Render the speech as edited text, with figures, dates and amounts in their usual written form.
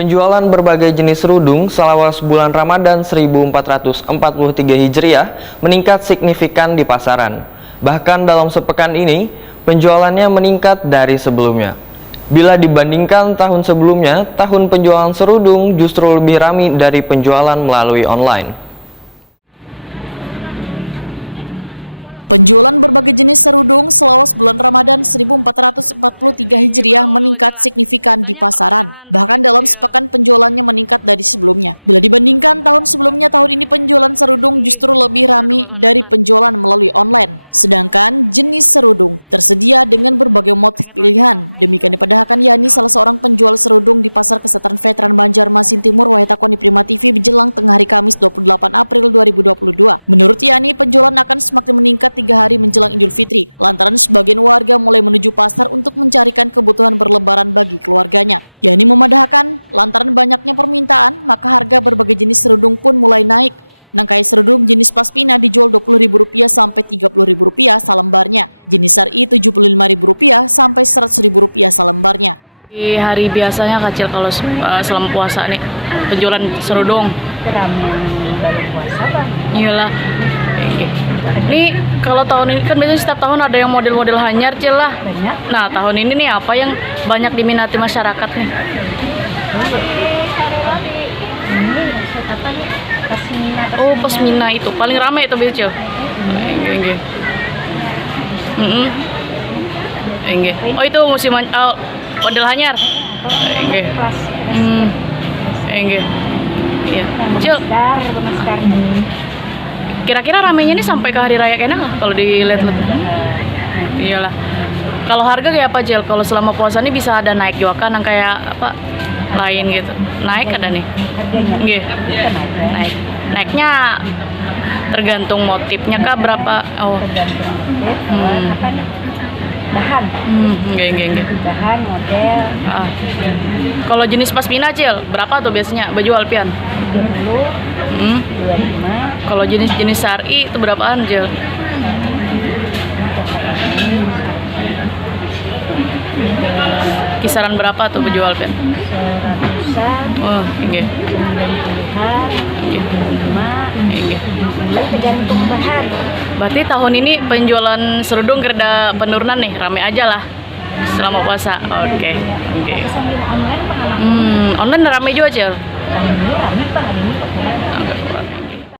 Penjualan berbagai jenis serudung selama bulan Ramadan 1443 Hijriah meningkat signifikan di pasaran. Bahkan dalam sepekan ini, penjualannya meningkat dari sebelumnya. Bila dibandingkan tahun sebelumnya, tahun penjualan serudung justru lebih ramai dari penjualan melalui online. Penjualan berbagai jenis serudung selama bulan Ramadan 1443 Hijriah meningkat signifikan di pasaran. Bahkan dalam sepekan penjualannya meningkat dari sebelumnya. Bila dibandingkan tahun sebelumnya, tahun ini penjualan serudung justru lebih ramai dari penjualan melalui online. Sedangkan jenis serudung tersedia dengan berbagai motif pilihan. Demikian dipadahkan Yani, salah seorang penjual serudung di Pasar Kesehatan Veteran Banjarmasin Timur, Wahetakoni Prima TV menjelang tengah hari Kamis 28 April 2022. Menurut Yani, penjualan akan semakin meningkat 3 hari menjelang Idul Fitri, lantaran sebagian warga mulai menuju pasar untuk mencarikan kebutuhan berlebaran bagi keluarganya. Yani memadahkan, lantaran banyaknya permintaan, maka harga berbagai jenis serudung pun mulai naik. Nangkai serudung jenis Pasmina dijual Rp20.000 sampai Rp30.000 salembarnya, jenis Sari Rp75.000 sampai Rp100.000 salembarnya. Di hari biasanya kecil kalau selama puasa nih penjualan serudung. Baru puasa Bang. Iyalah. Ini kalau tahun ini kan biasanya setiap tahun ada yang model-model hanyar Cil lah. Banyak. Nah tahun ini nih apa yang banyak diminati masyarakat nih? Ini apa nih? Pasmina. Oh Pasmina itu paling ramai itu Cil. Enggak. Enggak. Oh itu musim model hanyar. Enggak. Enggak. Iya. Cil. Masker. Kira-kira ramainya ini sampai ke hari raya kena nggak kalau dilihat-lihat? Iyalah. Kalau harga kayak apa Cil? Kalau selama puasa ini bisa ada naik juga kan, kayak apa lain gitu? Naik ada nih? Harganya. Nggih. Naik. Naiknya tergantung motifnya kah berapa? Oh. Tergantung apa nih? Bahan. Enggak. Bahan model. Kalau jenis Pasmina Cil, berapa tuh biasanya baju alpian? 30, 25. Kalau jenis Sari itu berapaan Cil? Kisaran berapa tuh baju alpian? 100-an. Oh, enggak. 90-an. 75. Enggak. Tergantung bahan. Berarti tahun ini penjualan serudung kereda penurunan nih, rame aja lah selama puasa. Oke. Sambil online pengalaman. Online rame juga Cil. Ini rame Bang, hari ini